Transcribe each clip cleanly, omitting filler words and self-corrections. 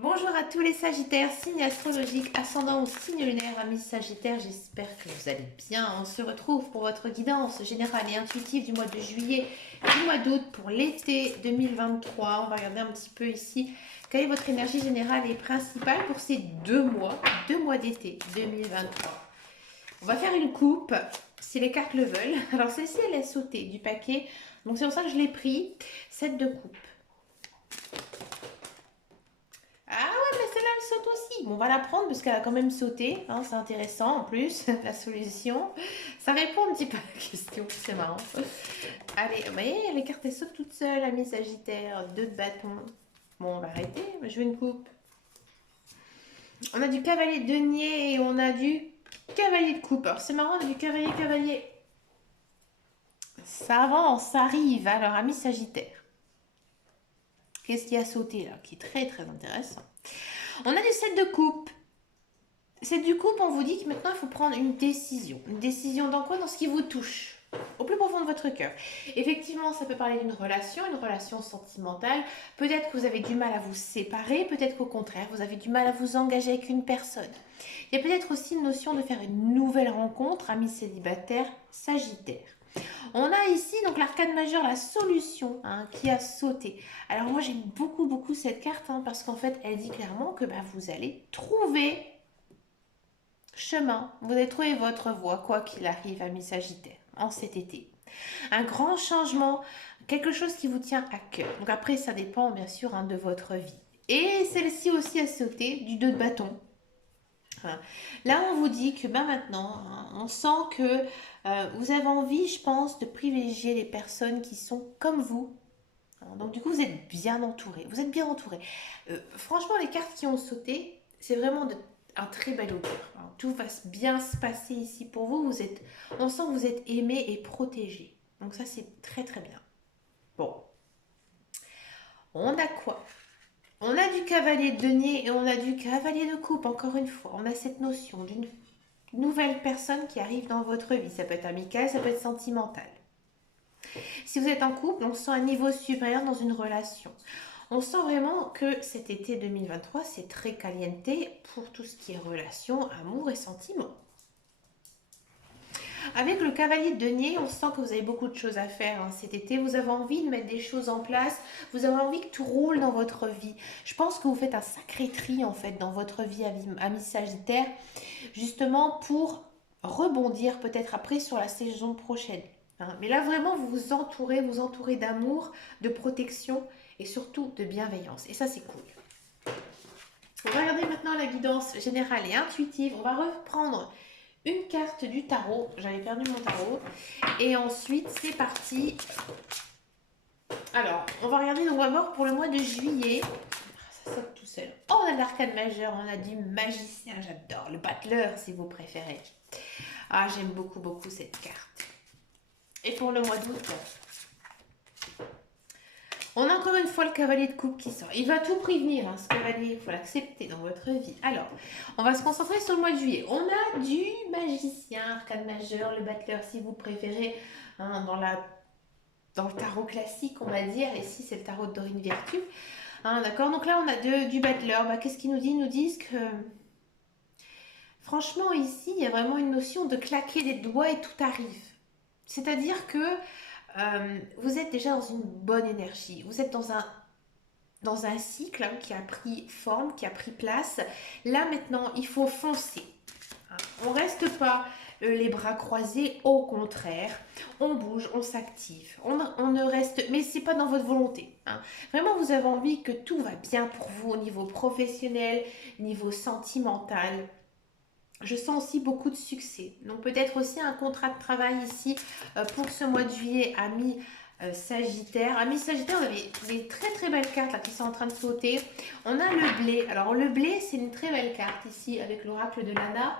Bonjour à tous les Sagittaires, signe astrologique, ascendant ou signe lunaire, amis Sagittaires, j'espère que vous allez bien. On se retrouve pour votre guidance générale et intuitive du mois de juillet, du mois d'août pour l'été 2023. On va regarder un petit peu ici quelle est votre énergie générale et principale pour ces deux mois d'été 2023. On va faire une coupe, si les cartes le veulent. Alors celle-ci, elle est sautée du paquet, donc c'est pour ça que je l'ai pris, 7 de coupe. Ah ouais, mais celle-là, elle saute aussi. Bon, on va la prendre parce qu'elle a quand même sauté. Hein, c'est intéressant en plus, la solution. Ça répond un petit peu à la question, c'est marrant. Allez, vous voyez, les cartes, elles sautent toutes seules, amis Sagittaire. Deux de bâton. Bon, on va arrêter. Je veux une coupe. On a du cavalier de denier et on a du cavalier de coupe. Alors, c'est marrant, on a du cavalier. Ça avance, ça arrive. Alors, amis Sagittaire. Qu'est-ce qui a sauté là? Qui est très très intéressant. On a du 7 de coupe. C'est du coup, on vous dit que maintenant il faut prendre une décision. Une décision dans quoi? Dans ce qui vous touche, au plus profond de votre cœur. Effectivement, ça peut parler d'une relation, une relation sentimentale. Peut-être que vous avez du mal à vous séparer, peut-être qu'au contraire, vous avez du mal à vous engager avec une personne. Il y a peut-être aussi une notion de faire une nouvelle rencontre, amis célibataires, Sagittaire. On a ici donc l'arcane majeur, la solution qui a sauté. Alors moi j'aime beaucoup cette carte parce qu'en fait elle dit clairement que vous allez trouver chemin, vous allez trouver votre voie, quoi qu'il arrive, amis Sagittaire, en cet été. Un grand changement, quelque chose qui vous tient à cœur. Donc après, ça dépend bien sûr de votre vie. Et celle-ci aussi a sauté du 2 de bâton. Là, on vous dit que maintenant, on sent que vous avez envie, je pense, de privilégier les personnes qui sont comme vous. Donc du coup, vous êtes bien entouré. Vous êtes bien entouré. Franchement, les cartes qui ont sauté, c'est vraiment un très bel augure. Tout va bien se passer ici pour vous. On sent que vous êtes aimé et protégé. Donc ça, c'est très très bien. Bon, on a quoi? On a du cavalier de denier et on a du cavalier de coupe, encore une fois. On a cette notion d'une nouvelle personne qui arrive dans votre vie. Ça peut être amical, ça peut être sentimental. Si vous êtes en couple, on sent un niveau supérieur dans une relation. On sent vraiment que cet été 2023, c'est très caliente pour tout ce qui est relation, amour et sentiments. Avec le cavalier de denier, on sent que vous avez beaucoup de choses à faire cet été. Vous avez envie de mettre des choses en place. Vous avez envie que tout roule dans votre vie. Je pense que vous faites un sacré tri en fait dans votre vie, amis Sagittaire, justement pour rebondir peut-être après sur la saison prochaine. Mais là vraiment, vous entourez d'amour, de protection et surtout de bienveillance. Et ça, c'est cool. On va regarder maintenant la guidance générale et intuitive. On va reprendre une carte du tarot. J'avais perdu mon tarot. Et ensuite, c'est parti. Alors, on va regarder, on va voir pour le mois de juillet. Ça saute tout seul. Oh, on a de l'arcane majeur, on a du magicien, j'adore. Le battleur, si vous préférez. Ah, j'aime beaucoup cette carte. Et pour le mois d'août, on a encore une fois le cavalier de coupe qui sort. Il va tout prévenir, ce cavalier. Il faut l'accepter dans votre vie. Alors, on va se concentrer sur le mois de juillet. On a du magicien, arcane majeur, le battleur, si vous préférez, dans le tarot classique, on va dire. Ici, c'est le tarot de Dorine Virtue. D'accord. Donc là, on a du battleur. Qu'est-ce qu'ils nous disent? Ils nous disent que, franchement, ici, il y a vraiment une notion de claquer des doigts et tout arrive. C'est-à-dire que vous êtes déjà dans une bonne énergie. Vous êtes dans un cycle qui a pris forme, qui a pris place. Là, maintenant, il faut foncer. On ne reste pas les bras croisés, au contraire. On bouge, on s'active. On ne reste... Mais ce n'est pas dans votre volonté. Vraiment, vous avez envie que tout va bien pour vous au niveau professionnel, niveau sentimental. Je sens aussi beaucoup de succès. Donc peut-être aussi un contrat de travail ici pour ce mois de juillet, amis Sagittaire. Amis Sagittaire, on avait des très très belles cartes là qui sont en train de sauter. On a le blé. Alors le blé, c'est une très belle carte ici avec l'oracle de Lana.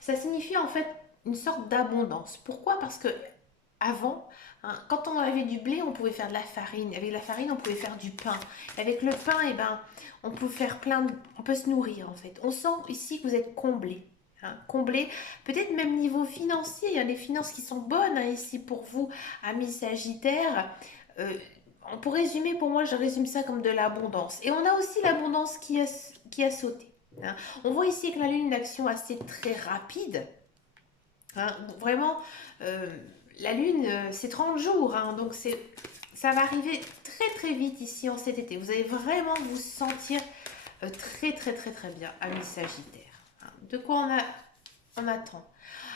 Ça signifie en fait une sorte d'abondance. Pourquoi? Parce que avant, quand on avait du blé, on pouvait faire de la farine. Avec la farine, on pouvait faire du pain. Avec le pain, on peut faire on peut se nourrir en fait. On sent ici que vous êtes comblé. Comblé, peut-être même niveau financier, il y a des finances qui sont bonnes ici pour vous, amis Sagittaires. pour résumer, pour moi, je résume ça comme de l'abondance. Et on a aussi l'abondance qui a sauté. Hein. On voit ici que la lune d'action assez très rapide. Hein. Bon, vraiment, euh, la lune, c'est 30 jours. Hein. Donc, ça va arriver très très vite ici en cet été. Vous allez vraiment vous sentir très très très très bien, amis Sagittaire. Hein. De quoi on attend?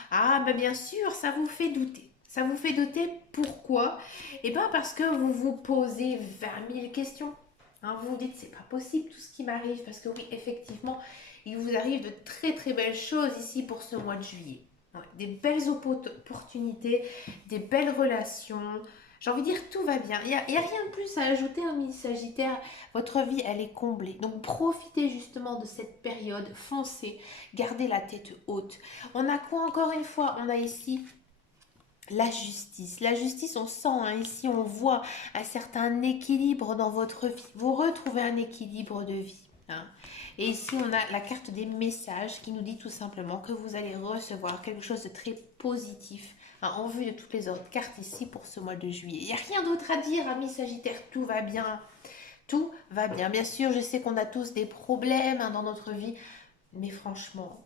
Ah, ben bien sûr, ça vous fait douter. Ça vous fait douter pourquoi? Eh bien parce que vous vous posez 20 000 questions. Hein, vous vous dites, c'est pas possible tout ce qui m'arrive. Parce que oui, effectivement, il vous arrive de très très belles choses ici pour ce mois de juillet. Ouais, des belles opportunités, des belles relations. J'ai envie de dire, tout va bien. Il y a rien de plus à ajouter, ami Sagittaire. Votre vie, elle est comblée. Donc profitez justement de cette période. Foncez, gardez la tête haute. On a quoi encore une fois? On a ici la justice. La justice, on sent, hein, ici on voit un certain équilibre dans votre vie. Vous retrouvez un équilibre de vie. Hein. Et ici, on a la carte des messages qui nous dit tout simplement que vous allez recevoir quelque chose de très positif. Hein, en vue de toutes les autres cartes ici pour ce mois de juillet. Il n'y a rien d'autre à dire, amis Sagittaire, tout va bien. Tout va bien. Bien sûr, je sais qu'on a tous des problèmes hein, dans notre vie, mais franchement,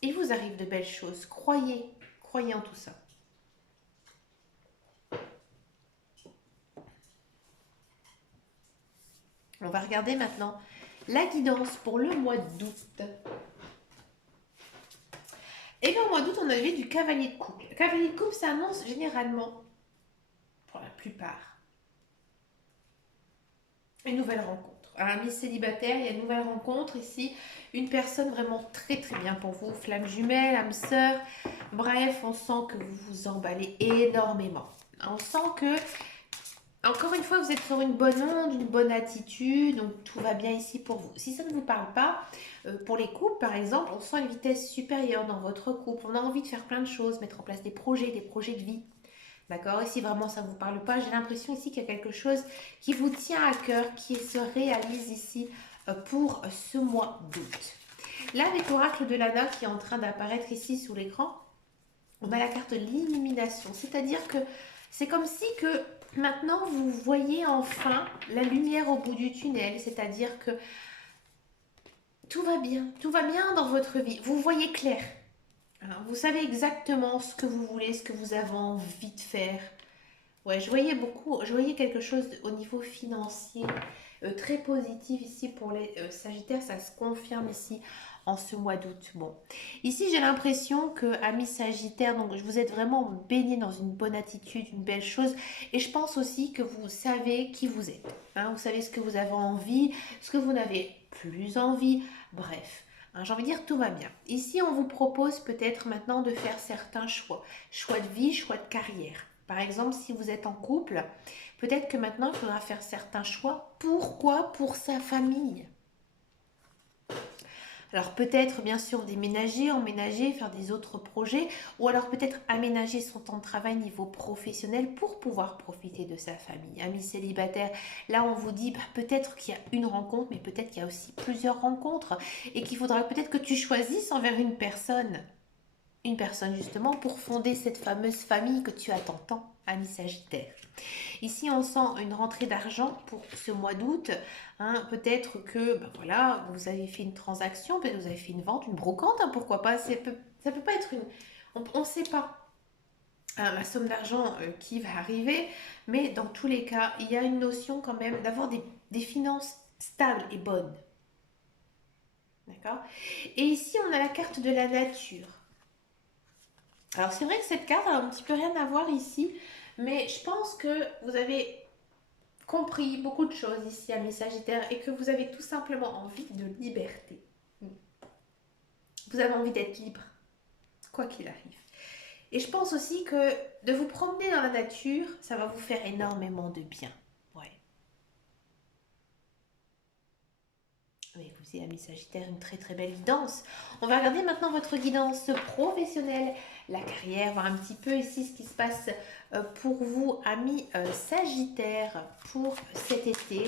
il vous arrive de belles choses. Croyez, croyez en tout ça. On va regarder maintenant la guidance pour le mois d'août. Et bien au mois d'août, on avait du cavalier de coupe. Le cavalier de coupe, ça annonce généralement, pour la plupart, une nouvelle rencontre. Un ami célibataire, il y a une nouvelle rencontre ici. Une personne vraiment très très bien pour vous. Flamme jumelle, âme sœur. Bref, on sent que vous vous emballez énormément. On sent que encore une fois, vous êtes sur une bonne onde, une bonne attitude, donc tout va bien ici pour vous. Si ça ne vous parle pas, pour les couples par exemple, on sent une vitesse supérieure dans votre couple. On a envie de faire plein de choses, mettre en place des projets de vie. D'accord? Et si vraiment ça ne vous parle pas, j'ai l'impression ici qu'il y a quelque chose qui vous tient à cœur, qui se réalise ici pour ce mois d'août. Là, avec l'oracle de Lana qui est en train d'apparaître ici sous l'écran, on a la carte de l'illumination. C'est-à-dire que c'est comme si que maintenant vous voyez enfin la lumière au bout du tunnel. C'est-à-dire que tout va bien dans votre vie. Vous voyez clair. Alors, vous savez exactement ce que vous voulez, ce que vous avez envie de faire. Ouais, je voyais quelque chose au niveau financier très positif ici pour les Sagittaires, ça se confirme ici en ce mois d'août. Bon, ici j'ai l'impression que, amis Sagittaires, donc vous êtes vraiment baigné dans une bonne attitude, une belle chose, et je pense aussi que vous savez qui vous êtes. Hein, vous savez ce que vous avez envie, ce que vous n'avez plus envie, bref. Hein, j'ai envie de dire tout va bien. Ici, on vous propose peut-être maintenant de faire certains choix. Choix de vie, choix de carrière. Par exemple, si vous êtes en couple, peut-être que maintenant, il faudra faire certains choix. Pourquoi? Pour sa famille. Alors peut-être bien sûr déménager, emménager, faire des autres projets, ou alors peut-être aménager son temps de travail niveau professionnel pour pouvoir profiter de sa famille. Amis célibataires, là on vous dit peut-être qu'il y a une rencontre, mais peut-être qu'il y a aussi plusieurs rencontres, et qu'il faudra peut-être que tu choisisses envers une personne. Une personne justement pour fonder cette fameuse famille que tu attends tant, ami Sagittaire. Ici, on sent une rentrée d'argent pour ce mois d'août. Hein, peut-être que ben voilà, vous avez fait une transaction, peut-être que vous avez fait une vente, une brocante, hein, pourquoi pas. Ça peut pas être une... On ne sait pas hein, la somme d'argent qui va arriver, mais dans tous les cas, il y a une notion quand même d'avoir des finances stables et bonnes. D'accord? Et ici, on a la carte de la nature. Alors c'est vrai que cette carte a un petit peu rien à voir ici, mais je pense que vous avez compris beaucoup de choses ici, amis Sagittaires, et que vous avez tout simplement envie de liberté. Vous avez envie d'être libre, quoi qu'il arrive. Et je pense aussi que de vous promener dans la nature, ça va vous faire énormément de bien. Ouais. Oui, vous avez, amis Sagittaire, une très très belle guidance. On va regarder maintenant votre guidance professionnelle, la carrière, voir un petit peu ici ce qui se passe pour vous, amis Sagittaire, pour cet été.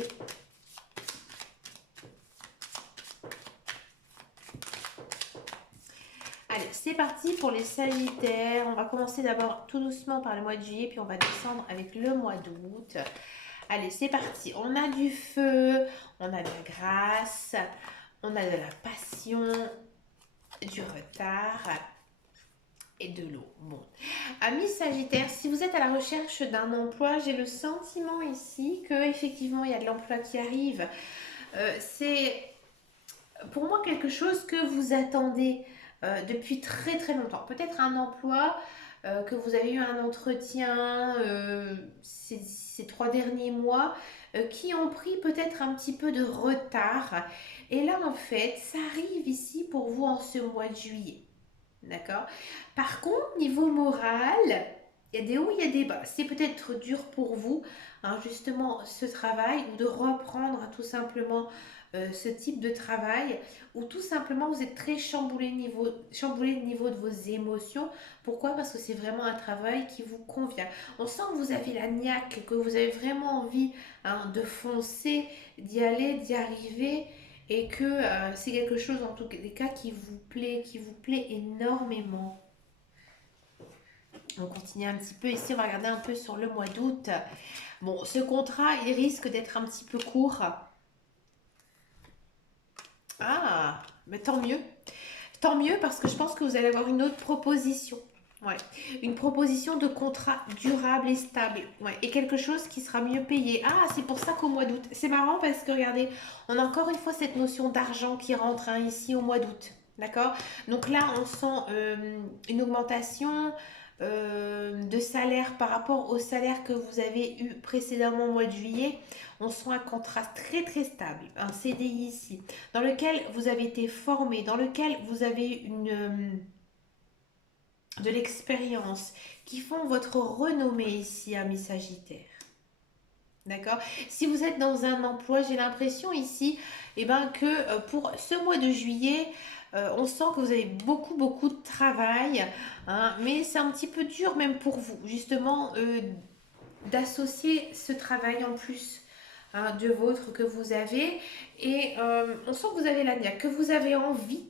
Allez, c'est parti pour les Sagittaires. On va commencer d'abord tout doucement par le mois de juillet, puis on va descendre avec le mois d'août. Allez, c'est parti. On a du feu, on a de la grâce, on a de la passion, du retard et de l'eau. Bon. Amis Sagittaire, si vous êtes à la recherche d'un emploi, j'ai le sentiment ici que effectivement il y a de l'emploi qui arrive. C'est pour moi quelque chose que vous attendez depuis très très longtemps. Peut-être un emploi que vous avez eu un entretien ces 3 derniers mois qui ont pris peut-être un petit peu de retard. Et là, en fait, ça arrive ici pour vous en ce mois de juillet. D'accord. Par contre, niveau moral, il y a des hauts, il y a des bas. C'est peut-être dur pour vous, hein, justement, ce travail, ou de reprendre tout simplement ce type de travail, ou tout simplement vous êtes très chamboulé au niveau de vos émotions. Pourquoi? Parce que c'est vraiment un travail qui vous convient. On sent que vous avez la niaque, que vous avez vraiment envie, hein, de foncer, d'y aller, d'y arriver et que c'est quelque chose en tout cas qui vous plaît énormément. On continue un petit peu ici, on va regarder un peu sur le mois d'août. Bon, ce contrat, il risque d'être un petit peu court. Ah, mais tant mieux. Tant mieux parce que je pense que vous allez avoir une autre proposition. Ouais. Une proposition de contrat durable et stable. Ouais. Et quelque chose qui sera mieux payé. Ah, c'est pour ça qu'au mois d'août. C'est marrant parce que regardez, on a encore une fois cette notion d'argent qui rentre, hein, ici au mois d'août. D'accord. Donc là, on sent une augmentation de salaire par rapport au salaire que vous avez eu précédemment au mois de juillet. On sent un contrat très très stable, un CDI ici, dans lequel vous avez été formé, dans lequel vous avez de l'expérience, qui font votre renommée ici, amis Sagittaire. D'accord. Si vous êtes dans un emploi, j'ai l'impression ici que pour ce mois de juillet, on sent que vous avez beaucoup de travail, hein, mais c'est un petit peu dur même pour vous, justement, d'associer ce travail en plus, hein, de vôtre que vous avez. Et on sent que vous avez la niaque, que vous avez envie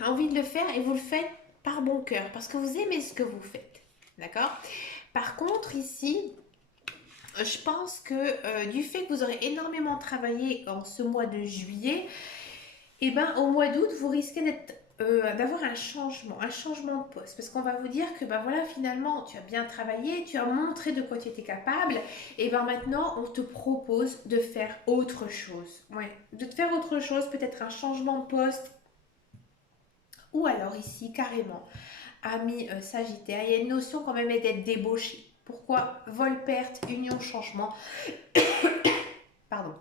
de le faire et vous le faites par bon cœur, parce que vous aimez ce que vous faites. D'accord. Par contre, ici, je pense que du fait que vous aurez énormément travaillé en ce mois de juillet, et ben au mois d'août, vous risquez d'avoir un changement de poste. Parce qu'on va vous dire que ben voilà, finalement, tu as bien travaillé, tu as montré de quoi tu étais capable, et ben maintenant, on te propose de faire autre chose. Ouais, de te faire autre chose, peut-être un changement de poste, ou alors ici, carrément, ami Sagittaire, il y a une notion quand même d'être débauché. Pourquoi? Vol, perte, union, changement. Pardon.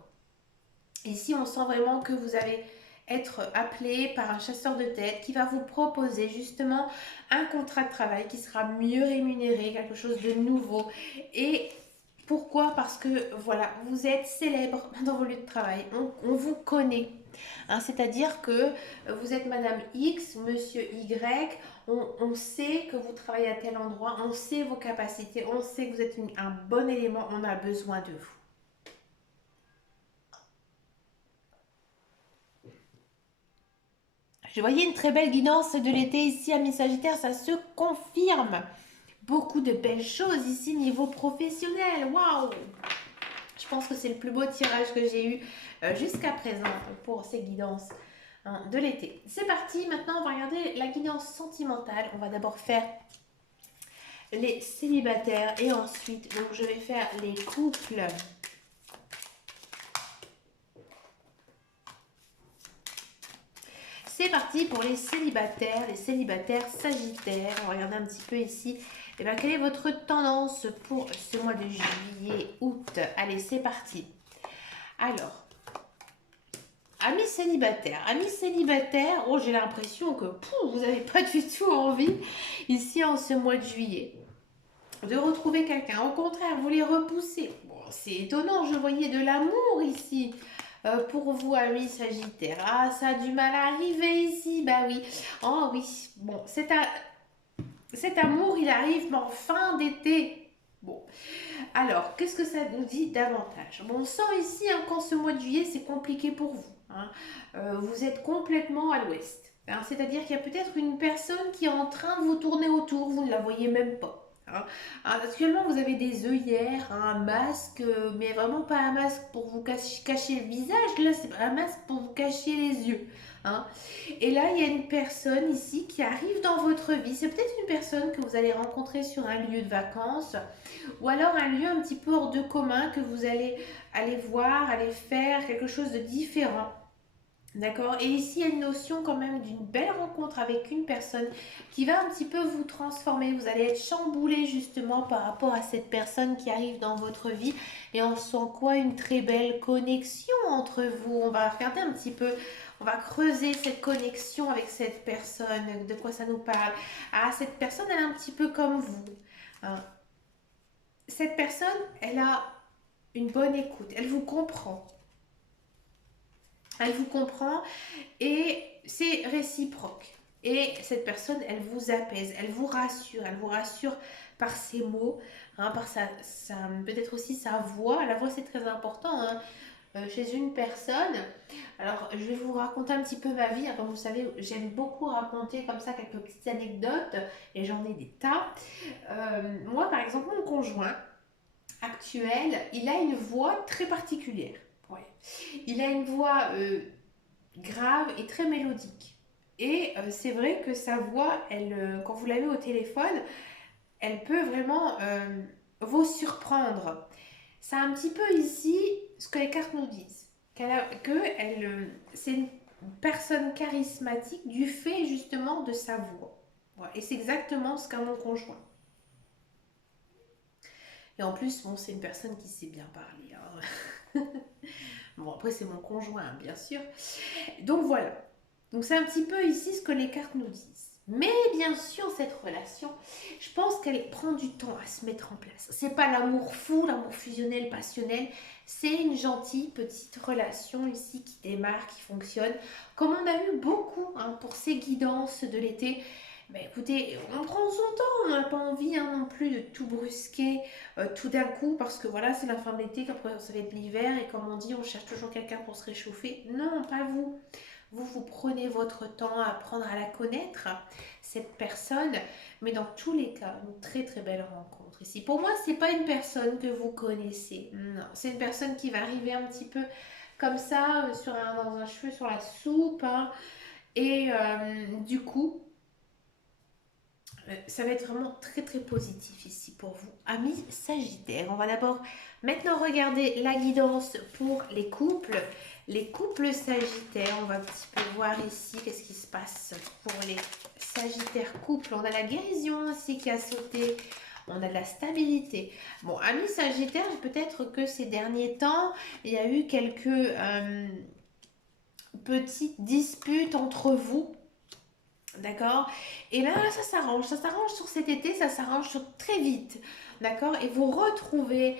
Ici, on sent vraiment que vous allez être appelé par un chasseur de tête qui va vous proposer justement un contrat de travail qui sera mieux rémunéré, quelque chose de nouveau. Et pourquoi? Parce que voilà, vous êtes célèbre dans vos lieux de travail, on vous connaît. Hein, c'est-à-dire que vous êtes Madame X, Monsieur Y, on sait que vous travaillez à tel endroit, on sait vos capacités, on sait que vous êtes un bon élément, on a besoin de vous. Je voyais une très belle guidance de l'été ici à Sagittaire, ça se confirme. Beaucoup de belles choses ici niveau professionnel, waouh! Je pense que c'est le plus beau tirage que j'ai eu jusqu'à présent pour ces guidances, hein, de l'été. C'est parti, maintenant on va regarder la guidance sentimentale. On va d'abord faire les célibataires et ensuite donc je vais faire les couples. C'est parti pour les célibataires sagittaires. On va regarder un petit peu ici. Et bien, quelle est votre tendance pour ce mois de juillet, août? Allez, c'est parti. Alors, amis célibataires, oh, j'ai l'impression que vous n'avez pas du tout envie, ici en ce mois de juillet, de retrouver quelqu'un. Au contraire, vous les repoussez. Bon, c'est étonnant, je voyais de l'amour ici. Pour vous, amis Sagittaire. Ah, ça a du mal à arriver ici. Bah oui. Oh oui. Bon, cet amour, il arrive mais en fin d'été. Bon. Alors, qu'est-ce que ça nous dit davantage? Bon, on sent ici, hein, qu'en ce mois de juillet, c'est compliqué pour vous. Hein. Vous êtes complètement à l'ouest. Hein, c'est-à-dire qu'il y a peut-être une personne qui est en train de vous tourner autour. Vous ne la voyez même pas. hein. Actuellement, vous avez des œillères, hein, un masque, mais vraiment pas un masque pour vous cacher le visage. Là, c'est un masque pour vous cacher les yeux, hein. Et là, il y a une personne ici qui arrive dans votre vie. C'est peut-être une personne que vous allez rencontrer sur un lieu de vacances ou alors un lieu un petit peu hors de commun que vous allez aller voir, aller faire quelque chose de différent. D'accord. Et ici, il y a une notion quand même d'une belle rencontre avec une personne qui va un petit peu vous transformer. Vous allez être chamboulé justement par rapport à cette personne qui arrive dans votre vie. Et on sent quoi? Une très belle connexion entre vous. On va regarder un petit peu, on va creuser cette connexion avec cette personne. De quoi ça nous parle? Ah, cette personne, elle est un petit peu comme vous, hein. Cette personne, elle a une bonne écoute. Elle vous comprend. Elle vous comprend et c'est réciproque. Et cette personne, elle vous apaise, elle vous rassure par ses mots, hein, par peut-être aussi sa voix. La voix, c'est très important, hein, chez une personne. Alors, je vais vous raconter un petit peu ma vie, hein. Comme vous savez, j'aime beaucoup raconter comme ça quelques petites anecdotes et j'en ai des tas. Moi, par exemple, mon conjoint actuel, il a une voix très particulière. Ouais. Il a une voix grave et très mélodique. Et c'est vrai que sa voix, quand vous l'avez au téléphone, elle peut vraiment vous surprendre. C'est un petit peu ici ce que les cartes nous disent. C'est une personne charismatique du fait justement de sa voix. Voilà. Et c'est exactement ce qu'a mon conjoint. Et en plus, bon, c'est une personne qui sait bien parler, hein. Bon, après, c'est mon conjoint, hein, bien sûr. Donc voilà. Donc c'est un petit peu ici ce que les cartes nous disent. Mais bien sûr, cette relation, je pense qu'elle prend du temps à se mettre en place. C'est pas l'amour fou, l'amour fusionnel, passionnel. C'est une gentille petite relation ici qui démarre, qui fonctionne. Comme on a eu beaucoup, hein, pour ces guidances de l'été. Ben écoutez, on prend son temps, on n'a pas envie, hein, non plus de tout brusquer tout d'un coup parce que voilà, c'est la fin de l'été, qu'après ça va être l'hiver et comme on dit, on cherche toujours quelqu'un pour se réchauffer. Non, pas vous. Vous prenez votre temps à apprendre à la connaître, cette personne, mais dans tous les cas, une très très belle rencontre ici. Pour moi, c'est pas une personne que vous connaissez, non, c'est une personne qui va arriver un petit peu comme ça, dans un cheveu sur la soupe, hein, et du coup, ça va être vraiment très très positif ici pour vous, amis Sagittaires. On va d'abord maintenant regarder la guidance pour les couples. Les couples Sagittaires, on va un petit peu voir ici qu'est-ce qui se passe pour les Sagittaires couples. On a la guérison ici qui a sauté. On a de la stabilité. Bon, amis Sagittaires, peut-être que ces derniers temps, il y a eu quelques petites disputes entre vous. D'accord. Et là, ça s'arrange sur cet été, ça s'arrange très vite. D'accord. Et vous retrouvez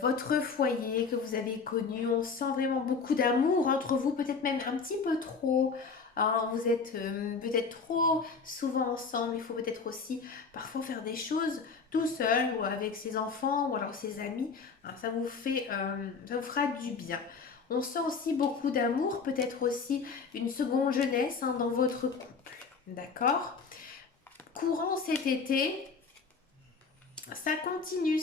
votre foyer que vous avez connu. On sent vraiment beaucoup d'amour entre vous, peut-être même un petit peu trop, hein. Vous êtes peut-être trop souvent ensemble. Il faut peut-être aussi parfois faire des choses tout seul ou avec ses enfants ou alors ses amis, hein. Ça vous fera du bien. On sent aussi beaucoup d'amour, peut-être aussi une seconde jeunesse, hein, dans votre couple. D'accord. Courant cet été, ça continue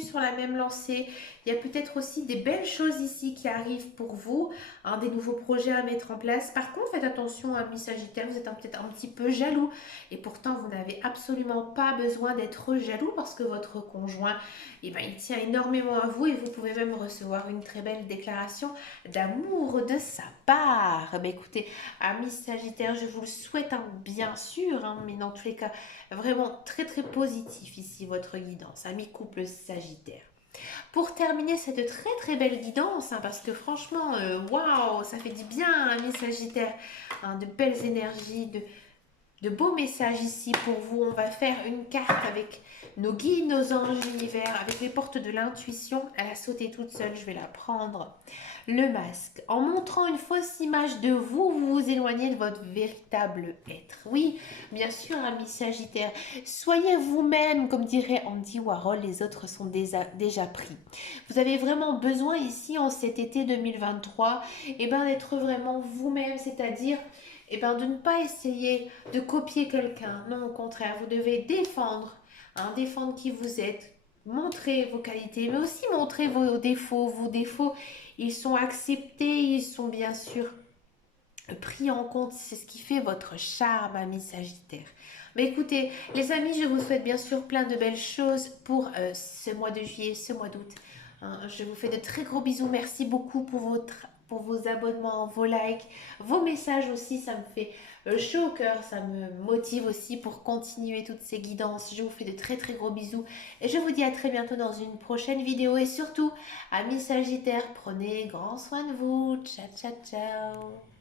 sur la même lancée. Il y a peut-être aussi des belles choses ici qui arrivent pour vous, hein, des nouveaux projets à mettre en place. Par contre, faites attention, amis Sagittaire, vous êtes peut-être un petit peu jaloux. Et pourtant, vous n'avez absolument pas besoin d'être jaloux parce que votre conjoint, eh ben, il tient énormément à vous et vous pouvez même recevoir une très belle déclaration d'amour de sa part. Mais écoutez, amis Sagittaire, je vous le souhaite, hein, bien sûr, hein, mais dans tous les cas, vraiment très très positif ici votre guidance, ami couple Sagittaire. Pour terminer cette très très belle guidance, hein, parce que franchement, waouh, ça fait du bien, ami Sagittaire, hein, de belles énergies, de beaux messages ici pour vous. On va faire une carte avec nos guides, nos anges, l'univers, avec les portes de l'intuition. Elle a sauté toute seule, je vais la prendre. Le masque. En montrant une fausse image de vous, vous vous éloignez de votre véritable être. Oui, bien sûr, ami Sagittaire. Soyez vous-même, comme dirait Andy Warhol, les autres sont déjà pris. Vous avez vraiment besoin ici, en cet été 2023, d'être vraiment vous-même, c'est-à-dire de ne pas essayer de copier quelqu'un. Non, au contraire, vous devez défendre, hein, défendre qui vous êtes, montrer vos qualités, mais aussi montrer vos défauts. Vos défauts, ils sont acceptés, ils sont bien sûr pris en compte. C'est ce qui fait votre charme, ami Sagittaire. Mais écoutez, les amis, je vous souhaite bien sûr plein de belles choses pour ce mois de juillet, ce mois d'août. Hein, je vous fais de très gros bisous. Merci beaucoup pour vos abonnements, vos likes, vos messages aussi. Ça me fait chaud au cœur. Ça me motive aussi pour continuer toutes ces guidances. Je vous fais de très très gros bisous. Et je vous dis à très bientôt dans une prochaine vidéo. Et surtout, amis Sagittaires, prenez grand soin de vous. Ciao, ciao, ciao.